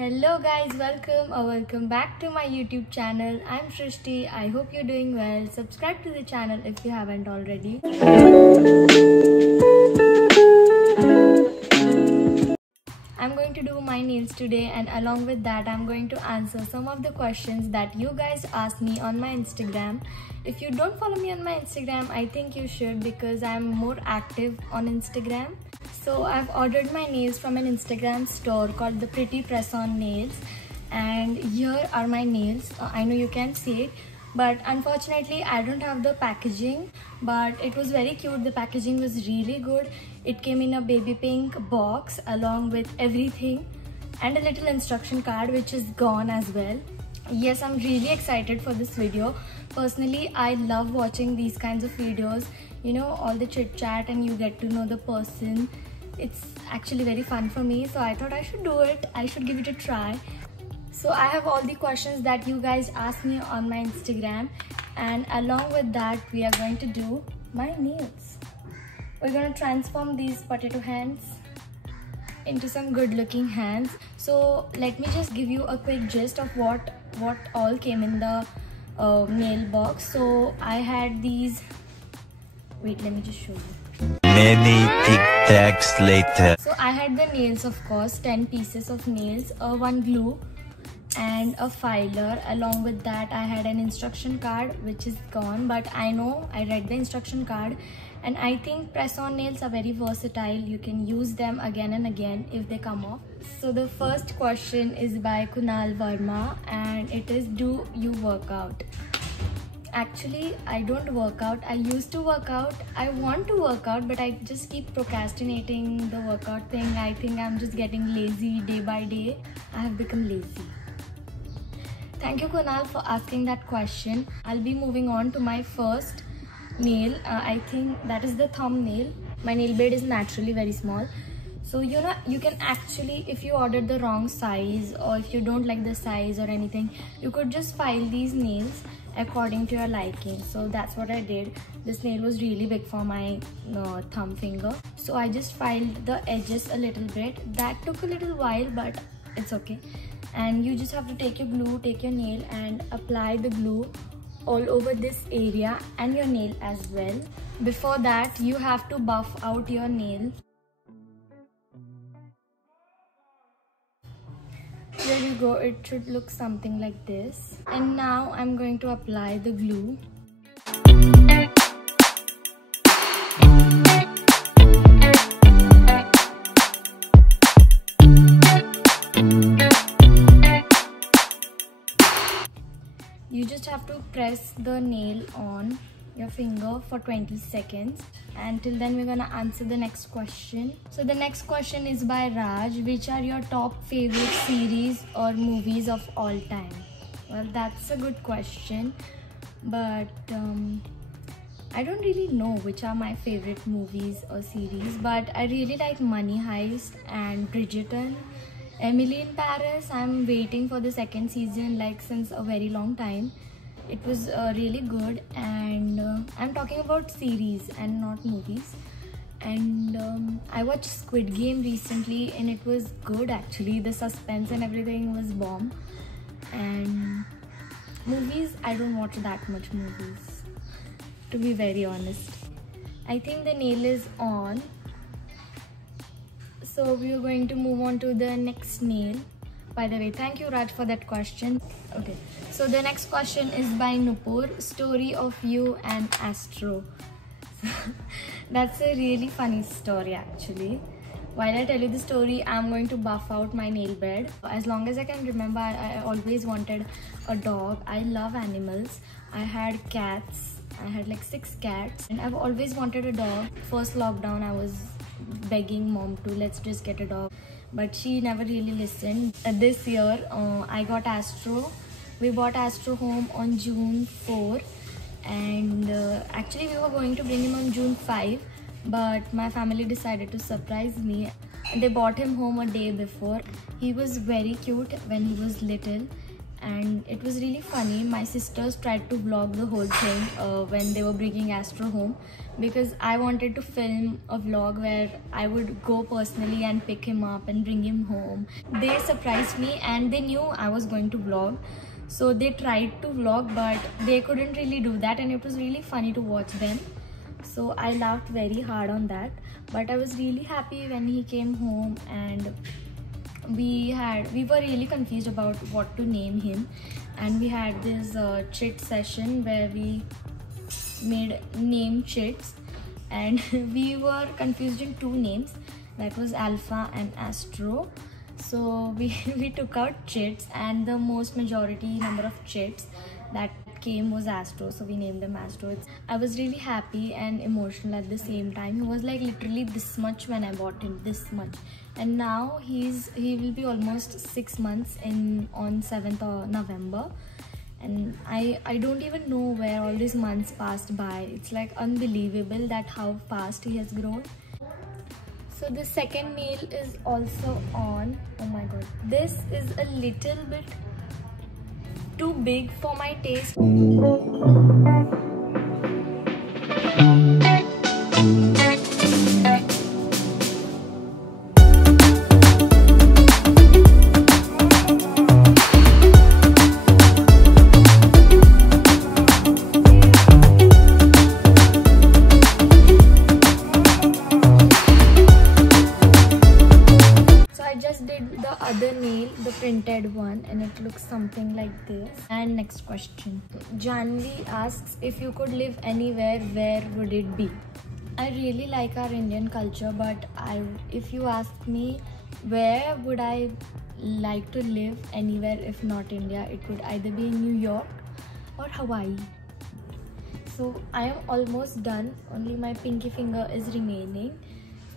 Hello guys, welcome back to my YouTube channel. I'm Shrishti. I hope you're doing well. Subscribe to the channel if you haven't already. I'm going to do my nails today, and along with that I'm going to answer some of the questions that you guys asked me on my Instagram. If you don't follow me on my Instagram, I think you should, because I'm more active on Instagram. So I've ordered my nails from an Instagram store called The Pretty Press-On Nails, and here are my nails. I know you can see it, but unfortunately I don't have the packaging, but it was very cute. The packaging was really good. It came in a baby pink box along with everything and a little instruction card, which is gone as well. Yes, I'm really excited for this video. Personally, I love watching these kinds of videos, you know, all the chit chat and you get to know the person. It's actually very fun for me, so I thought I should do it. I should give it a try. So I have all the questions that you guys asked me on my Instagram, and along with that we are going to do my nails. We're going to transform these potato hands into some good looking hands. So let me just give you a quick gist of what all came in the nail box. So I had these, wait, let me just show you. Many tic tacs later. So I had the nails, of course, 10 pieces of nails, one glue and a filer. Along with that I had an instruction card, which is gone, but I know I read the instruction card, and I think press-on nails are very versatile. You can use them again and again if they come off. So the first question is by Kunal Verma, and it is, do you work out? Actually, I don't work out. I used to work out. I want to work out, but I just keep procrastinating the workout thing. I think I'm just getting lazy day by day. I have become lazy. Thank you, Kunal, for asking that question. I'll be moving on to my first nail. I think that is the thumbnail. My nail bed is naturally very small. So you know, you can actually, if you ordered the wrong size or if you don't like the size or anything, you could just file these nails according to your liking. So that's what I did. This nail was really big for my thumb finger, so I just filed the edges a little bit. That took a little while, but it's okay. And you just have to take your glue, take your nail and apply the glue all over this area and your nail as well. Before that, you have to buff out your nail. There you go, it should look something like this. And now I'm going to apply the glue. You just have to press the nail on your finger for 20 seconds. And till then we're gonna answer the next question. So the next question is by Raj. Which are your top favorite series or movies of all time? Well, that's a good question, but I don't really know which are my favorite movies or series, but I really like Money Heist and Bridgerton. Emily in Paris, I'm waiting for the second season like since a very long time. It was really good, and I'm talking about series and not movies. And I watched Squid Game recently, and it was good actually. The suspense and everything was bomb. And movies, I don't watch that much movies, to be very honest. I think the nail is on. So we are going to move on to the next nail. By the way, thank you Raj for that question. Okay, so the next question is by Nupur. Story of you and Astro. That's a really funny story actually. While I tell you the story, I'm going to buff out my nail bed. As long as I can remember, I always wanted a dog. I love animals. I had cats. I had like 6 cats, and I've always wanted a dog. First lockdown, I was begging mom to let's just get a dog, but she never really listened. This year I got Astro. We bought Astro home on June 4, and actually we were going to bring him on June 5, but my family decided to surprise me. They bought him home a day before. He was very cute when he was little, and it was really funny. My sisters tried to vlog the whole thing when they were bringing Astro home, because I wanted to film a vlog where I would go personally and pick him up and bring him home. They surprised me and they knew I was going to vlog, so they tried to vlog but they couldn't really do that, and it was really funny to watch them. So I laughed very hard on that, but I was really happy when he came home, and we were really confused about what to name him, and we had this chit session where we made name chits, and we were confused in two names, that was Alpha and Astro. So we took out chits, and the most majority number of chits that came was Astro, so we named him Astro. I was really happy and emotional at the same time. He was like literally this much when I bought him, this much, and now he will be almost 6 months on 7th of November, and I don't even know where all these months passed by. It's like unbelievable that how fast he has grown. So the second nail is also on. Oh my god, this is a little bit too big for my taste. Other nail, the printed one, and it looks something like this. And next question, Janvi asks, if you could live anywhere, where would it be? I really like our Indian culture, but if you ask me where would I like to live anywhere if not India, it would either be in New York or Hawaii. So I am almost done, only my pinky finger is remaining.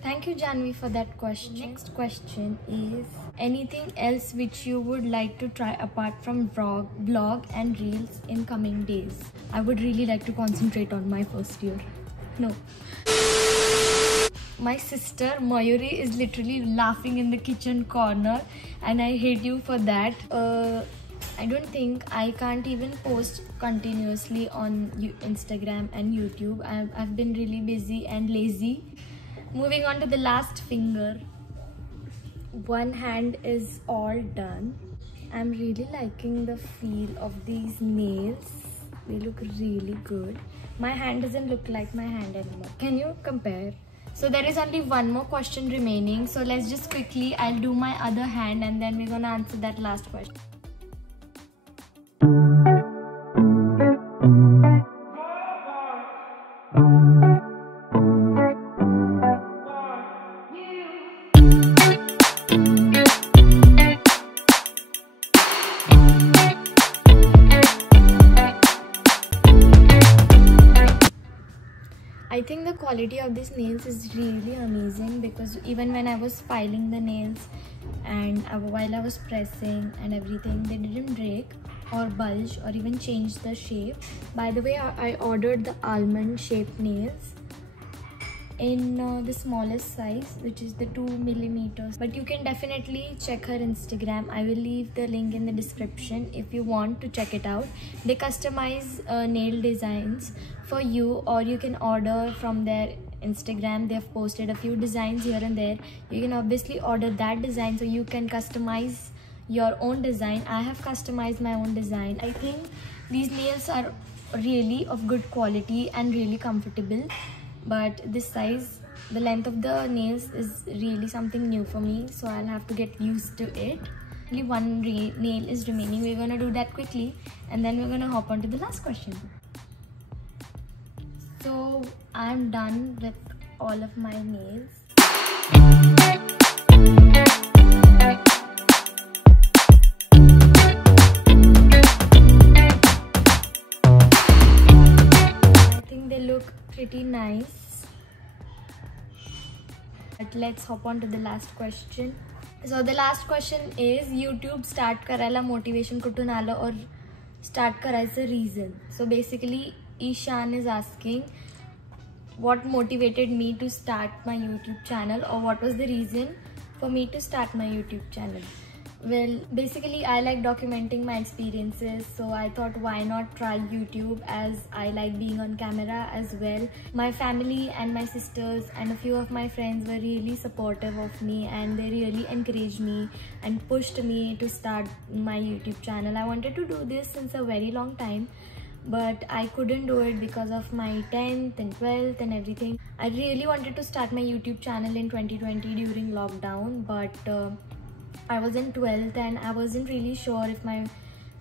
Thank you, Janvi, for that question. Next question is, anything else which you would like to try apart from vlog and reels in coming days? I would really like to concentrate on my first year. No. My sister Mayuri is literally laughing in the kitchen corner, and I hate you for that. I don't think I can't even post continuously on Instagram and YouTube. I've been really busy and lazy. Moving on to the last finger. One hand is all done. I'm really liking the feel of these nails. They look really good. My hand doesn't look like my hand anymore. Can you compare? So there is only one more question remaining. So let's just quickly, I'll do my other hand and then we're gonna answer that last question. I think the quality of these nails is really amazing, because even when I was filing the nails and while I was pressing and everything, they didn't break or bulge or even change the shape. By the way, I ordered the almond shaped nails in the smallest size, which is the 2mm, but you can definitely check her Instagram. I will leave the link in the description if you want to check it out. They customize nail designs for you, or you can order from their Instagram. They have posted a few designs here and there. You can obviously order that design, so you can customize your own design. I have customized my own design. I think these nails are really of good quality and really comfortable, but this size, the length of the nails is really something new for me, so I'll have to get used to it. Only one nail is remaining. We're gonna do that quickly and then we're gonna hop on to the last question. So I'm done with all of my nails. I think they look pretty nice. But let's hop on to the last question. So the last question is, YouTube start करायला motivation कुठून आलं और start करायचं reason. So basically Ishan is asking what motivated me to start my YouTube channel, or what was the reason for me to start my YouTube channel. Well, basically I like documenting my experiences, so I thought why not try YouTube, as I like being on camera as well. My family and my sisters and a few of my friends were really supportive of me, and they really encouraged me and pushed me to start my YouTube channel. I wanted to do this since a very long time, but I couldn't do it because of my 10th and 12th and everything. I really wanted to start my YouTube channel in 2020 during lockdown, but I was in 12th and I wasn't really sure if my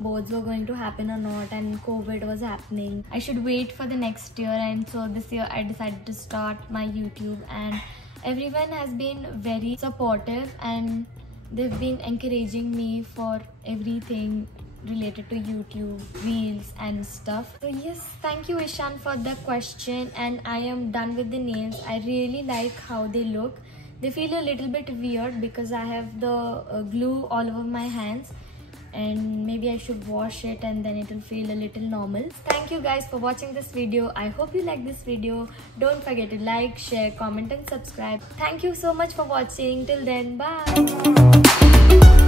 boards were going to happen or not, and COVID was happening. I should wait for the next year, and so this year I decided to start my YouTube, and everyone has been very supportive and they've been encouraging me for everything related to YouTube, reels and stuff. So yes, thank you Ishan for the question, and I am done with the nails. I really like how they look. They feel a little bit weird because I have the glue all over my hands, and maybe I should wash it and then it will feel a little normal. Thank you guys for watching this video. I hope you like this video. Don't forget to like, share, comment and subscribe. Thank you so much for watching. Till then, bye.